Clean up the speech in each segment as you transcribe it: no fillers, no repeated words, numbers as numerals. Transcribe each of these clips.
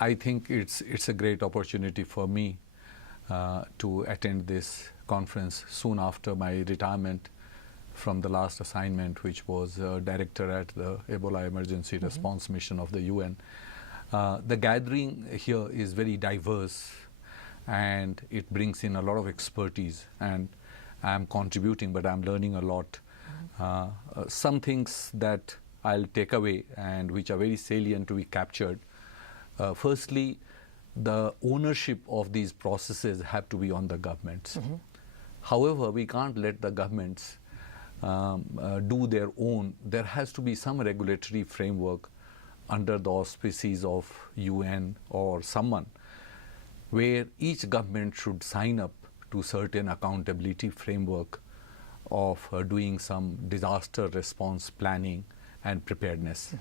I think it's a great opportunity for me to attend this conference soon after my retirement from the last assignment, which was director at the Ebola Emergency Response Mission of the UN. The gathering here is very diverse and it brings in a lot of expertise, and I'm contributing, but I'm learning a lot. Some things that I'll take away and which are very salient to be captured. Firstly, the ownership of these processes have to be on the governments. However, we can't let the governments do their own. There has to be some regulatory framework under the auspices of UN or someone, where each government should sign up to certain accountability framework of doing some disaster response planning and preparedness.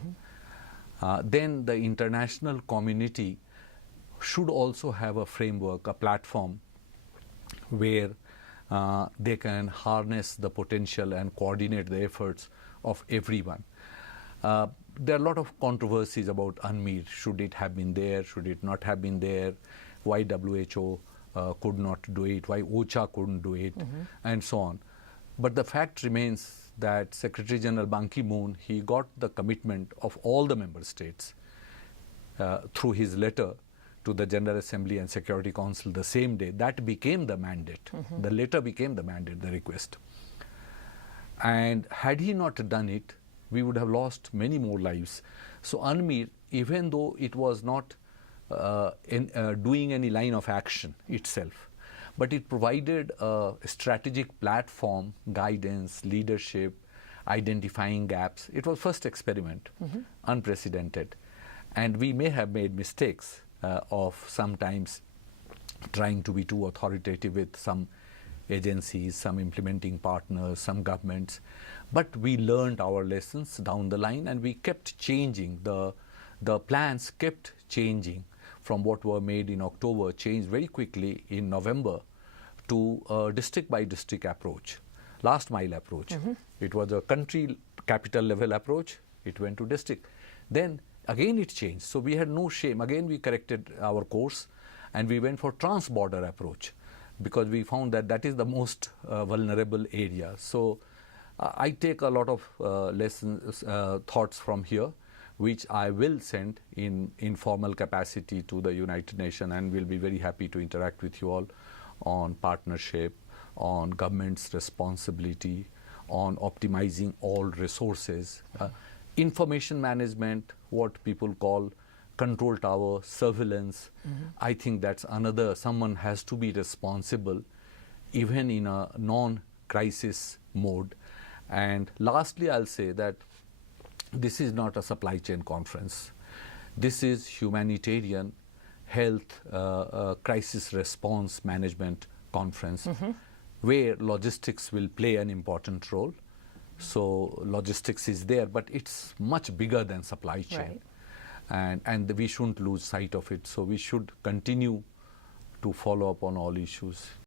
Then the international community should also have a framework, a platform where they can harness the potential and coordinate the efforts of everyone. There are a lot of controversies about UNMEER. Should it have been there? Should it not have been there? Why WHO could not do it? Why OCHA couldn't do it? And so on. But the fact remains that Secretary General Ban Ki-moon, he got the commitment of all the member states through his letter to the General Assembly and Security Council the same day. That became the mandate. The letter became the mandate, the request. And had he not done it, we would have lost many more lives. So UNMEER, even though it was not doing any line of action itself, but it provided a strategic platform, guidance, leadership, identifying gaps. It was first experiment, unprecedented. And we may have made mistakes of sometimes trying to be too authoritative with some agencies, some implementing partners, some governments. But we learned our lessons down the line, and we kept changing. The plans kept changing from what were made in October, changed very quickly in November to a district-by-district approach, last-mile approach. It was a country capital level approach. It went to district. Then again it changed. So we had no shame. Again we corrected our course and we went for trans-border approach, because we found that that is the most vulnerable area. So I take a lot of lessons, thoughts from here, which I will send in informal capacity to the United Nations, and will be very happy to interact with you all on partnership, on government's responsibility, on optimizing all resources, information management, what people call control tower, surveillance. I think that's another, someone has to be responsible even in a non-crisis mode. And lastly, I'll say that this is not a supply chain conference. This is humanitarian health crisis response management conference, where logistics will play an important role. So logistics is there, but it's much bigger than supply chain. And we shouldn't lose sight of it. So we should continue to follow up on all issues.